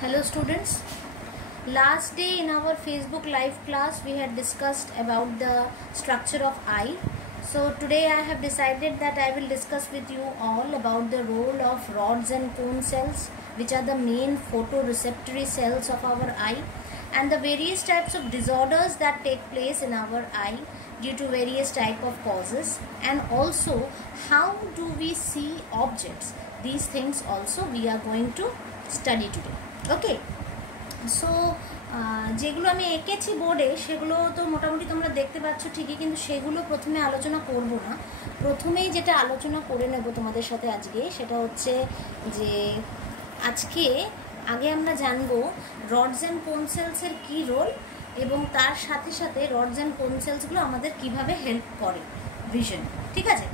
Hello students. Last day in our Facebook live class we had discussed about the structure of eye. So today I have decided that I will discuss with you all about the role of rods and cone cells, which are the main photoreceptory cells of our eye, and the various types of disorders that take place in our eye due to various type of causes, and also how do we see objects. These things also we are going to study today. Okay, so যেগুলো আমি এঁকেছি বোর্ডে সেগুলো তো মোটামুটি তোমরা দেখতে পাচ্ছ ঠিকই, কিন্তু সেগুলো প্রথমে আলোচনা করব না। প্রথমেই যেটা আলোচনা করে নেব তোমাদের সাথে আজকে সেটা হচ্ছে যে আজকে আগে আমরা জানবো রডস অ্যান্ড কোন সেলসের কী রোল, এবং তার সাথে সাথে রডস অ্যান্ড কোন সেলসগুলো আমাদের কিভাবে হেল্প করে ভিশন। ঠিক আছে,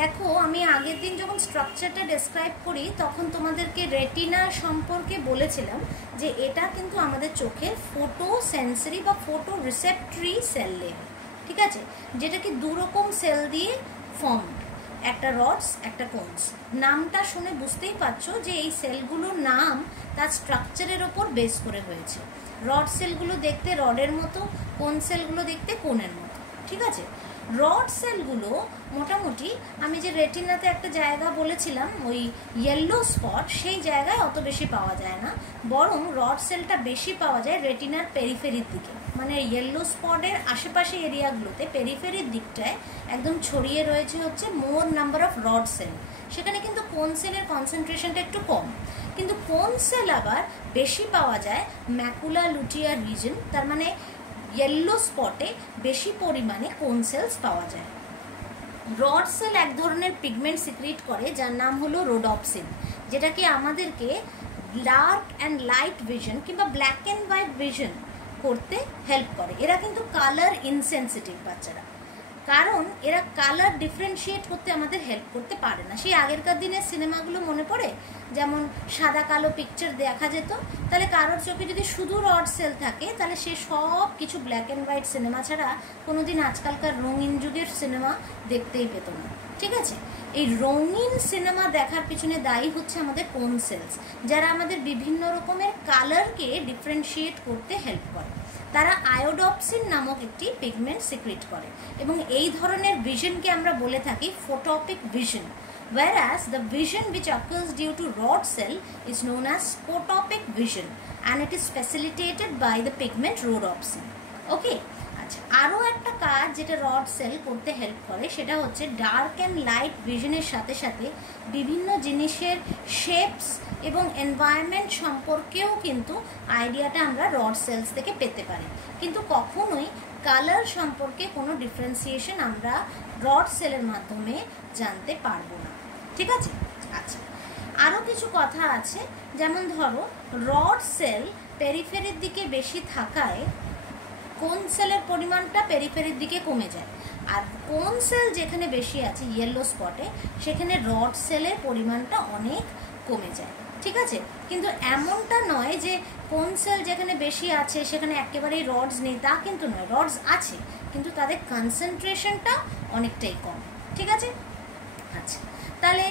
দেখো আমি আগের দিন যখন স্ট্রাকচারটা ডেসক্রাইব করি তখন তোমাদেরকে রেটিনা সম্পর্কে বলেছিলাম যে এটা কিন্তু আমাদের চোখের ফোটো সেন্সরি বা ফোটো রিসেপ্টরি সেল লেয়ার। ঠিক আছে, যেটা কি দুরকম সেল দিয়ে ফর্ম, একটা রডস একটা কোনস। নামটা শুনে বুঝতেই পারছো যে এই সেলগুলোর নাম তার স্ট্রাকচারের ওপর বেস করে হয়েছে। রড সেলগুলো দেখতে রডের মতো, কোন সেলগুলো দেখতে কোনের মতো। ঠিক আছে, রড সেলগুলো মোটামুটি আমি যে রেটিনাতে একটা জায়গা বলেছিলাম ওই ইয়েলো স্পট, সেই জায়গায় অত বেশি পাওয়া যায় না, বরং রড সেলটা বেশি পাওয়া যায় রেটিনার পেরিফেরির দিকে, মানে ইয়েলো স্পটের আশেপাশে এরিয়াগুলোতে পেরিফেরির দিকটায় একদম ছড়িয়ে রয়েছে হচ্ছে মোর নাম্বার অফ রড সেল। সেখানে কিন্তু কোন সেলের কনসেন্ট্রেশনটা একটু কম, কিন্তু কোন সেল আবার বেশি পাওয়া যায় ম্যাকুলা লুটিয়ার রিজন, তার মানে ইয়েলো স্পটে বেশি পরিমাণে কোন সেলস পাওয়া যায়। রড সেল এক ধরনের পিগমেন্ট সিক্রিট করে যার নাম হলো রোডপসিন, যেটা কি আমাদেরকে ডার্ক অ্যান্ড লাইট ভিশন কিংবা ব্ল্যাক অ্যান্ড হোয়াইট ভিশন করতে হেল্প করে। এরা কিন্তু কালার ইনসেনসিটিভ বাচ্চারা, কারণ এরা কালার ডিফারেন্সিয়েট করতে আমাদের হেল্প করতে পারে না। সেই আগেরকার দিনের সিনেমাগুলো মনে পড়ে, যেমন সাদা কালো পিকচার দেখা যেত, তাহলে কারোর চোখে যদি শুধু রড সেল থাকে তাহলে সে সব কিছু ব্ল্যাক অ্যান্ড হোয়াইট সিনেমা ছাড়া কোনোদিন আজকালকার রঙিন যুগের সিনেমা দেখতেই পেত না। ঠিক আছে, এই রঙিন সিনেমা দেখার পিছনে দায়ী হচ্ছে আমাদের কোন সেলস, যারা আমাদের বিভিন্ন রকমের কালারকে ডিফারেন্সিয়েট করতে হেল্প করে। তারা আয়োডপসিন নামক একটি পিগমেন্ট সিক্রিট করে, এবং এই ধরনের ভিশনকে আমরা বলে থাকি ফোটোপিক vision, whereas the vision which occurs due to rod cell is known as photopic vision and it is facilitated by the pigment rhodopsin. ওকে, আচ্ছা, আরও একটা কাজ যেটা রড সেল করতে হেল্প করে সেটা হচ্ছে ডার্ক অ্যান্ড লাইট ভিশনের সাথে সাথে বিভিন্ন জিনিসের শেপস এবং এনভায়রনমেন্ট সম্পর্কেও কিন্তু আইডিয়াটা আমরা রড সেলস থেকে পেতে পারি, কিন্তু কখনোই কালার সম্পর্কে কোনো ডিফারেন্সিয়েশন আমরা রড সেলের মাধ্যমে জানতে পারবো না। ঠিক আছে, আচ্ছা, আরও কিছু কথা আছে, যেমন ধরো রড সেল পেরিফেরির দিকে বেশি থাকায় কোন সেলের পরিমাণটা পেরিফেরির দিকে কমে যায়, আর কোন সেল যেখানে বেশি আছে ইয়েলো স্পটে সেখানে রড সেলের পরিমাণটা অনেক কমে যায়। ঠিক আছে, কিন্তু এমনটা নয় যে কোন সেল যেখানে বেশি আছে সেখানে একেবারেই রডস নেই, তা কিন্তু নয়, রডস আছে কিন্তু তাদের কনসেন্ট্রেশনটা অনেকটাই কম। ঠিক আছে, আচ্ছা, তাহলে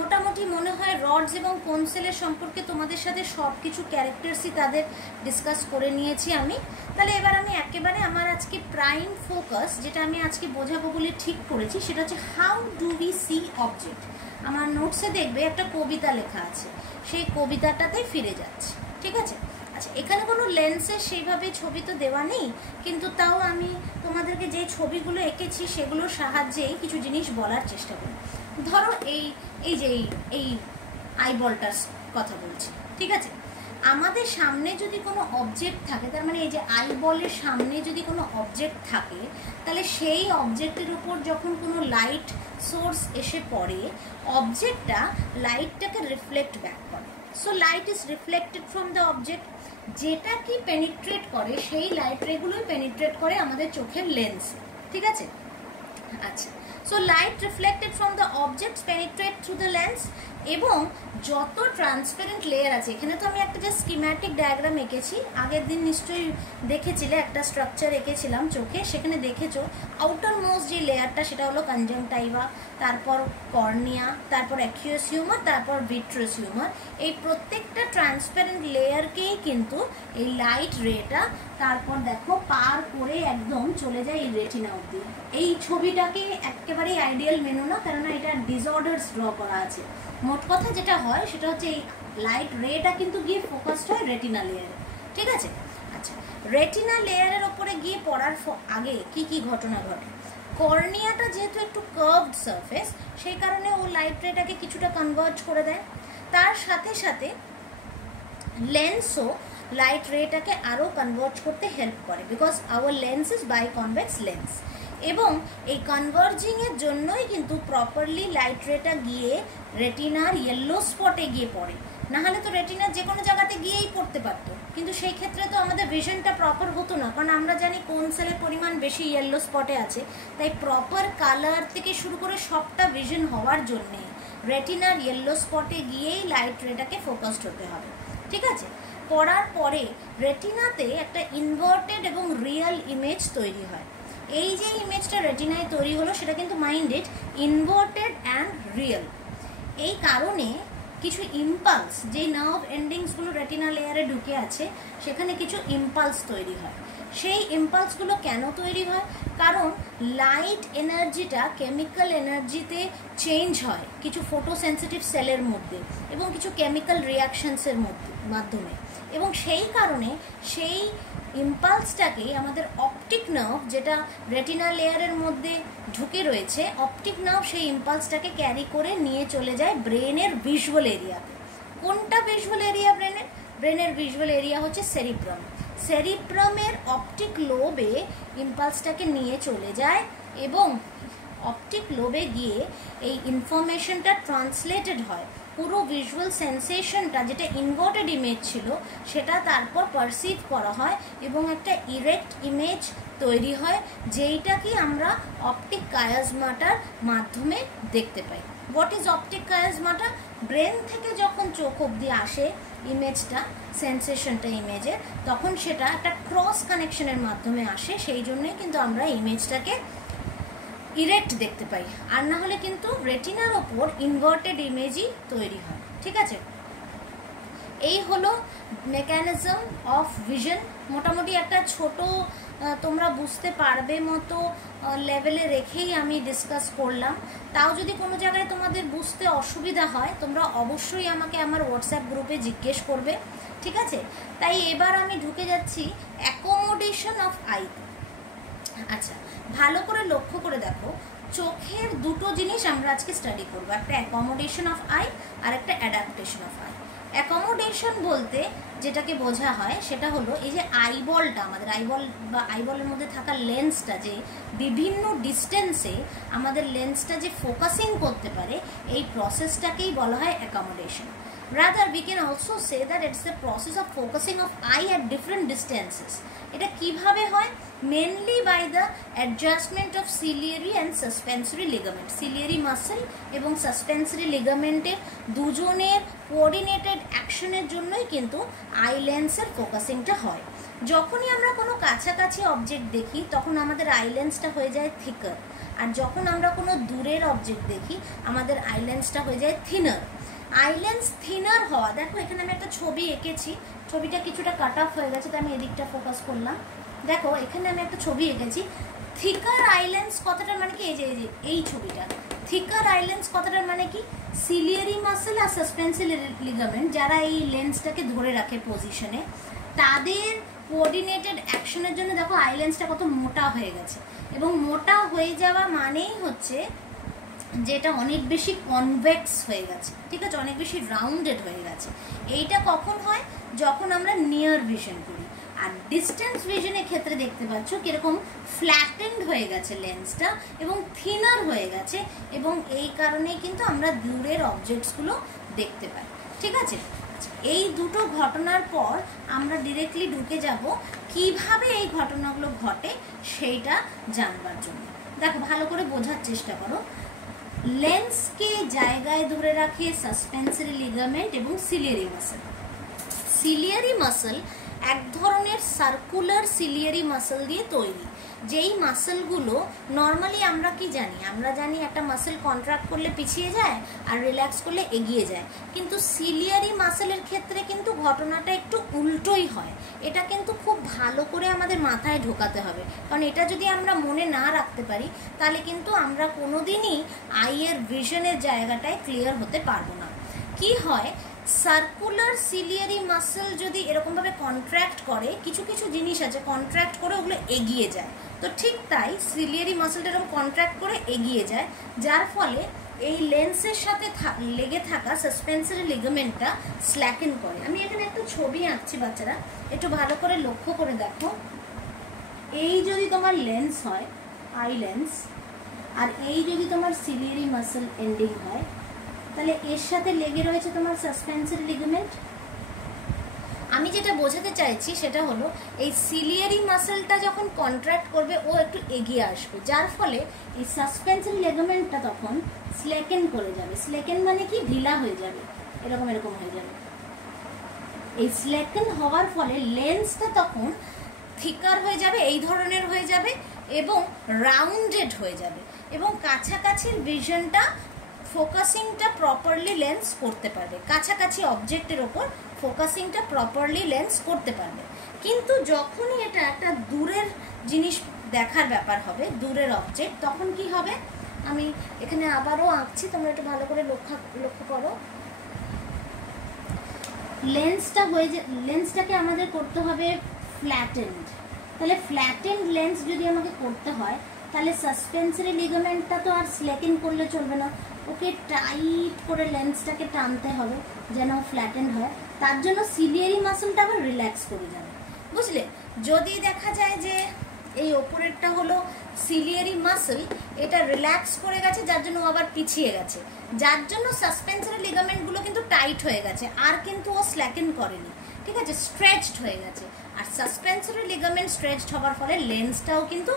মোটামুটি মনে হয় রডস এবং কোন সেলের সম্পর্কে তোমাদের সাথে সব কিছু ক্যারেক্টার্সই তাদের ডিসকাস করে নিয়েছি আমি। তাহলে এবার আমি একেবারে আমার আজকে প্রাইম ফোকাস যেটা আমি আজকে বোঝাবো বলে ঠিক করেছি সেটা হচ্ছে how do we see object. আমার নোটসে দেখবে একটা কবিতা লেখা আছে, সেই কবিতাটাতে ফিরে যাচ্ছে। ঠিক আছে, আচ্ছা, এখানে কোনো লেন্সের সেইভাবে ছবি তো দেওয়া নেই, কিন্তু তাও আমি তোমাদেরকে যে ছবিগুলো এঁকেছি সেগুলোর সাহায্যেই কিছু জিনিস বলার চেষ্টা করি। ধরো এই যে এই আইবলটার কথা বলছি। ঠিক আছে, আমাদের সামনে যদি কোনো অবজেক্ট থাকে, তার মানে এই যে আইবলের সামনে যদি কোনো অবজেক্ট থাকে, তাহলে সেই অবজেক্টের উপর যখন কোনো লাইট সোর্স এসে পড়ে অবজেক্টটা লাইটটাকে রিফ্লেক্ট ব্যাক করে। So light is reflected from the object, যেটা কি পেনিট্রেট করে সেই লাইট রেগুলোই পেনিট্রেট করে আমাদের চোখের লেন্সে। ঠিক আছে, আচ্ছা, so light reflected from the objects penetrate through the lens, এবং যত ট্রান্সপারেন্ট লেয়ার আছে, এখানে তো আমি একটা যে স্কিম্যাটিক ডায়াগ্রাম এঁকেছি, আগের দিন নিশ্চয়ই দেখেছিলে, একটা স্ট্রাকচার এঁকেছিলাম চোখে, সেখানে দেখেছো আউটার মোস্ট যে লেয়ারটা সেটা হলো কনজাংটাইভা, তারপর কর্নিয়া, তারপর অ্যাকিউয়াস হিউমার, তারপর ভিট্রাস হিউমার। এই প্রত্যেকটা ট্রান্সপারেন্ট লেয়ারকেই কিন্তু এই লাইট রেটা তারপর দেখো পার করে একদম চলে যায় এই রেটিনা অবধি। এই ছবিটাকে একেবারেই আইডিয়াল মেনো না, কেননা এটা ডিসঅর্ডার্স ড্র করা আছে। মোট কথা যেটা হয় সেটা হচ্ছে এই লাইট রেটা কিন্তু গিয়ে ফোকাসড হয় রেটিনা লেয়ারে, ঠিক আছে। আচ্ছা, রেটিনা লেয়ারের ওপরে গিয়ে পড়ার আগে কি কি ঘটনা ঘটে? কর্নিয়াটা যেহেতু একটু কার্ভড সারফেস, সেই কারণে ও লাইট রেটাকে কিছুটা কনভার্জ করে দেয়। তার সাথে সাথে লেন্সও লাইট রেটাকে আরও কনভার্জ করতে হেল্প করে, because our lens is biconvex lens. এবং এই কনভার্জিংয়ের জন্যই কিন্তু প্রপারলি লাইট রেটা গিয়ে রেটিনার ইয়েলো স্পটে গিয়ে পড়ে, নাহলে তো রেটিনার যে কোনো জায়গাতে গিয়েই পড়তে পারতো, কিন্তু সেই ক্ষেত্রে তো আমাদের ভিশনটা প্রপার হতো না, কারণ আমরা জানি কোন সেলের পরিমাণ বেশি ইয়েলো স্পটে আছে। তাই প্রপার কালার থেকে শুরু করে সবটা ভিশন হওয়ার জন্যে রেটিনার ইয়েলো স্পটে গিয়েই লাইট রেটাকে ফোকাসড হতে হবে, ঠিক আছে। পড়ার পরে রেটিনাতে একটা ইনভার্টেড এবং রিয়েল ইমেজ তৈরি হয়। এই যে ইমেজটা রেটিনায় তৈরি হলো সেটা কিন্তু মাইন্ডেড ইনভার্টেড অ্যান্ড রিয়েল। এই কারণে কিছু ইম্পালস, যে নার্ভ এন্ডিংসগুলো রেটিনা লেয়ারে ঢুকে আছে, সেখানে কিছু ইম্পালস তৈরি হয়। সেই ইম্পালসগুলো কেন তৈরি হয়? কারণ লাইট এনার্জিটা কেমিক্যাল এনার্জিতে চেঞ্জ হয় কিছু ফটোসেন্সিটিভ সেলের মধ্যে এবং কিছু কেমিক্যাল রিয়াকশনসের মাধ্যমে, এবং সেই কারণে সেই ইম্পালসটাকে আমাদের অপটিক নার্ভ, যেটা রেটিনা লেয়ারের মধ্যে ঢুকে রয়েছে, অপটিক নার্ভ সেই ইম্পালসটাকে ক্যারি করে নিয়ে চলে যায় ব্রেনের ভিজুয়াল এরিয়াতে। কোনটা ভিজুয়াল এরিয়া ব্রেনের? ব্রেনের ভিজুয়াল এরিয়া হচ্ছে সেরিব্রাম। সেরিব্রামের অপটিক লোবে ইম্পালসটাকে নিয়ে চলে যায় এবং অপটিক লোবে গিয়ে এই ইনফরমেশনটা ট্রান্সলেটেড হয়। পুরো ভিজুয়াল সেন্সেশনটা যেটা ইনভার্টেড ইমেজ ছিল সেটা তারপর পারসিভ করা হয় এবং একটা ইরেক্ট ইমেজ তৈরি হয়, যেইটাকে আমরা অপটিক কায়াজমাটার মাধ্যমে দেখতে পাই। What is optic chiasmata? Brain থেকে যখন চোখ অবধি আসে ইমেজটা, সেন্সেশনটা ইমেজের, তখন সেটা একটা ক্রস কানেকশনের মাধ্যমে আসে, সেই জন্যই কিন্তু আমরা ইমেজটাকে ইরেক্ট দেখতে পাই, আর না হলে কিন্তু রেটিনার ওপর ইনভার্টেড ইমেজই তৈরি হয়, ঠিক আছে। এই হলো মেকানিজম অফ ভিশন। মোটামুটি একটা ছোট তোমরা বুঝতে পারবে মতো লেভেলে রেখেই আমি ডিসকাস করলাম। তাও যদি কোনো জায়গায় তোমাদের বুঝতে অসুবিধা হয়, তোমরা অবশ্যই আমাকে আমার হোয়াটসঅ্যাপ গ্রুপে জিজ্ঞেস করবে, ঠিক আছে। তাই এবার আমি ঢুকে যাচ্ছি অ্যাকোমোডেশন অফ আই। আচ্ছা, ভালো করে লক্ষ্য করে দেখো, চোখের দুটো জিনিস আমরা আজকে স্টাডি করবো, একটা অ্যাকোমোডেশন অফ আই আর একটা অ্যাডাপ্টেশন অফ আই। অ্যাকোমোডেশন বলতে যেটাকে বোঝা হয় সেটা হলো এই যে আইবলটা, আমাদের আইবল বা আইবলের মধ্যে থাকা লেন্সটা যে বিভিন্ন ডিস্টেন্সে আমাদের লেন্সটা যে ফোকাসিং করতে পারে, এই প্রসেসটাকেই বলা হয় accommodation. Rather, we can also say that it's the process of focusing of eye at different distances. এটা কিভাবে হয়? Mainly by the adjustment of ciliary and suspensory ligament. Ciliary muscle এবং suspensory ligament এর দুজনের কোঅর্ডিনেটেড অ্যাকশনের জন্যই কিন্তু I লেন্সের ফোকাসিংটা হয়। যখনই আমরা কোনো কাছাকাছি অবজেক্ট দেখি তখন আমাদের আই লেন্সটা হয়ে যায় থিকার, আর যখন আমরা কোনো দূরের অবজেক্ট দেখি আমাদের আই লেন্সটা হয়ে যায় থিনার। আই লেন্স থিনার হওয়া, দেখো এখানে আমি একটা ছবি এঁকেছি, ছবিটা কিছুটা কাট অফ হয়ে গেছে, তো আমি এদিকটা ফোকাস করলাম। দেখো এখানে আমি একটা ছবি এঁকেছি। থিকার আই লেন্স কথাটার মানে কি? এই ছবিটা থিকার আই লেন্স কথাটার মানে কি? সিলিয়ারি মাসেল আর সাসপেন্সরি লিগামেন্ট যারা এই লেন্সটাকে ধরে রাখে পজিশনে, তাদের কোঅর্ডিনেটেড অ্যাকশনের জন্য দেখো আই লেন্সটা কত মোটা হয়ে গেছে। এবং মোটা হয়ে যাওয়া মানেই হচ্ছে যেটা অনেক বেশি কনভেক্স হয়ে গেছে, ঠিক আছে, অনেক বেশি রাউন্ডেড হয়ে গেছে। এইটা কখন হয়? যখন আমরা নিয়ার ভিশন করি। আর ডিস্টেন্স ভিশনের ক্ষেত্রে দেখতে পাচ্ছ কিরকম ফ্ল্যাটেন্ড হয়ে গেছে লেন্সটা এবং থিনার হয়ে গেছে, এবং এই কারণেই কিন্তু আমরা দূরের অবজেক্টসগুলো দেখতে পাই, ঠিক আছে। এই দুটো ঘটনার পর আমরা ডিরেক্টলি ঢুকে যাব কিভাবে এই ঘটনাগুলো ঘটে সেইটা জানবার জন্য। দেখো ভালো করে বোঝার চেষ্টা করো। লেন্সকে জায়গায় ধরে রাখে সাসপেন্সরি লিগামেন্ট এবং সিলিয়ারি মাসল। সিলিয়ারি মাসল এক ধরনের সার্কুলার সিলিয়ারি মাসল দিয়ে তৈরি, যেই মাসলগুলো নর্মালি আমরা কি জানি, আমরা জানি একটা মাসল কন্ট্রাক্ট করলে পিছিয়ে যায় আর রিল্যাক্স করলে এগিয়ে যায়, কিন্তু সিলিয়ারি মাসলের ক্ষেত্রে কিন্তু ঘটনাটা একটু উল্টোই হয়। এটা কিন্তু খুব ভালো করে আমাদের মাথায় ঢোকাতে হবে, কারণ এটা যদি আমরা মনে না রাখতে পারি তাহলে কিন্তু আমরা কোনোদিনই আইয়ের ভিশনের জায়গাটায় ক্লিয়ার হতে পারবো না। কি হয়, সার্কুলার সিলিয়ারি মাসল যদি এরকমভাবে কন্ট্রাক্ট করে, কিছু কিছু জিনিস আছে কন্ট্রাক্ট করে ওগুলো এগিয়ে যায়, তো ঠিক তাই সিলিয়ারি মাসলটা এরকম কন্ট্রাক্ট করে এগিয়ে যায়, যার ফলে এই লেন্সের সাথে লেগে থাকা সাসপেন্সরি লিগামেন্টটা স্ল্যাকেন করে। আমি এখানে একটা ছবি আঁকছি, বাচ্চারা একটু ভালো করে লক্ষ্য করে দেখো। এই যদি তোমার লেন্স হয়, আই লেন্স, আর এই যদি তোমার সিলিয়ারি মাসল এন্ডিং হয়, তাহলে এর সাথে লেগে রয়েছে তোমার সাসপেন্সরি লিগামেন্ট। আমি যেটা বোঝাতে চাইছি সেটা হলো এই সিলিয়ারি মাসলটা যখন কন্ট্রাক্ট করবে ও একটু এগিয়ে আসবে, যার ফলে এই সাসপেন্সরি লিগামেন্টটা তখন স্ল্যাকেন করে যাবে। স্ল্যাকেন মানে কি, ঢিলা হয়ে যাবে, এরকম এরকম হয়ে যাবে। এই স্ল্যাকেন হওয়ার ফলে লেন্সটা তখন থিকার হয়ে যাবে, এই ধরনের হয়ে যাবে এবং রাউন্ডেড হয়ে যাবে, এবং কাছাকাছির ভিশনটা ফোকাসিংটা প্রপারলি লেন্স করতে পারবে, কাছাকাছি অবজেক্টের ওপর ফোকাসিংটা প্রপারলি লেন্স করতে পারবে। কিন্তু যখনই এটা একটা দূরের জিনিস দেখার ব্যাপার হবে, দূরের অবজেক্ট, তখন কি হবে, আমি এখানে আবারও আঁকছি, তোমরা একটু ভালো করে লক্ষ্য করো। লেন্সটাকে আমাদের করতে হবে ফ্ল্যাটেন্ড। তাহলে ফ্ল্যাটেন্ড লেন্স যদি আমাকে করতে হয়, তাহলে সাসপেন্সরি লিগামেন্টটা তো আর স্ল্যাকেন করলে চলবে না, ওকে টাইট করে লেন্সটাকে টানতে হবে যেন ফ্ল্যাটেন্ড হয়। তার জন্য সিলিয়ারি মাসলটা আবার রিল্যাক্স করে যাবে, বুঝলে। যদি দেখা যায় যে এই ওপরেরটা হলো সিলিয়ারি মাসল, এটা রিল্যাক্স করে গেছে, যার জন্য আবার পিছিয়ে গেছে, যার জন্য সাসপেন্সরি লিগামেন্টগুলো কিন্তু টাইট হয়ে গেছে, আর কিন্তু ও স্ল্যাকেন করেনি, ঠিক আছে, স্ট্রেচড হয়ে গেছে। আর সাসপেন্সরি লিগামেন্ট স্ট্রেচড হওয়ার ফলে লেন্সটাও কিন্তু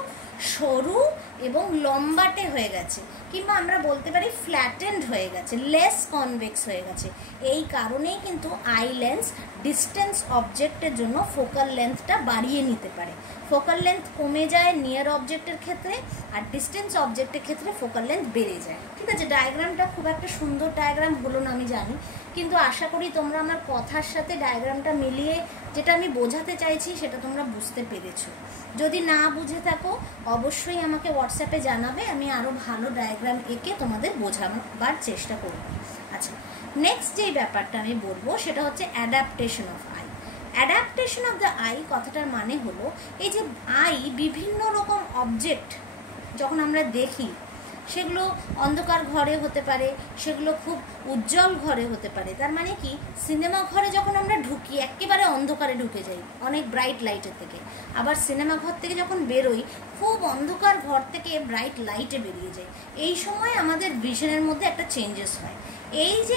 সরু এবং লম্বাটে হয়ে গেছে, কিংবা আমরা বলতে পারি ফ্ল্যাটেন্ড হয়ে গেছে, লেস কনভেক্স হয়ে গেছে। এই কারণেই কিন্তু আই লেন্স ডিস্টেন্স অবজেক্টের জন্য ফোকাল লেন্থটা বাড়িয়ে নিতে পারে। ফোকাল লেন্থ কমে যায় নিয়ার অবজেক্টের ক্ষেত্রে, আর ডিস্টেন্স অবজেক্টের ক্ষেত্রে ফোকাল লেন্থ বেড়ে যায়, ঠিক আছে। ডায়াগ্রামটা খুব একটা সুন্দর ডায়াগ্রাম হলো না আমি জানি, কিন্তু আশা করি তোমরা আমার কথার সাথে ডায়াগ্রামটা মিলিয়ে যেটা আমি বোঝাতে চাইছি সেটা তোমরা বুঝতে পেরেছো। যদি না বুঝে থাকো অবশ্যই আমাকে হোয়াটসঅ্যাপে জানাবে, আমি আরও ভালো ডায়াগ্রাম এঁকে তোমাদের বোঝাবার চেষ্টা করব। আচ্ছা, নেক্সট যেই ব্যাপারটা আমি বলবো সেটা হচ্ছে adaptation of I. Adaptation of the I কথাটার মানে হলো এই যে আই বিভিন্ন রকম অবজেক্ট যখন আমরা দেখি, সেগুলো অন্ধকার ঘরে হতে পারে, সেগুলো খুব উজ্জ্বল ঘরে হতে পারে। তার মানে কি, সিনেমা ঘরে যখন আমরা ঢুকি একেবারে অন্ধকারে ঢুকে যাই অনেক ব্রাইট লাইটের থেকে, আবার সিনেমা ঘর থেকে যখন বেরোই খুব অন্ধকার ঘর থেকে ব্রাইট লাইটে বেরিয়ে যাই, এই সময় আমাদের ভিশনের মধ্যে একটা চেঞ্জেস হয়।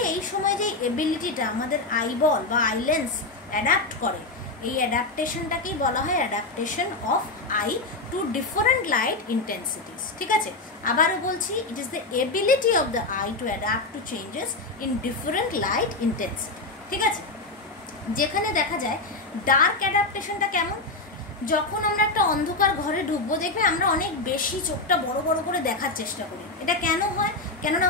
এই সময় যে এবিলিটিটা আমাদের আইবল বা আইলেন্স অ্যাডাপ্ট করে, এই অ্যাডাপ্টেশনটাকেই বলা হয় adaptation of eye to different light intensities, ঠিক আছে। আবারও বলছি, it is the ability of the eye to adapt to changes in different light intensity, ঠিক আছে। যেখানে দেখা যায় ডার্ক অ্যাডাপ্টেশনটা কেমন, যখন আমরা একটা অন্ধকার ঘরে ঢুকবো দেখবে আমরা অনেক বেশি চোখটা বড় বড় করে দেখার চেষ্টা করি। এটা কেন হয়? কেননা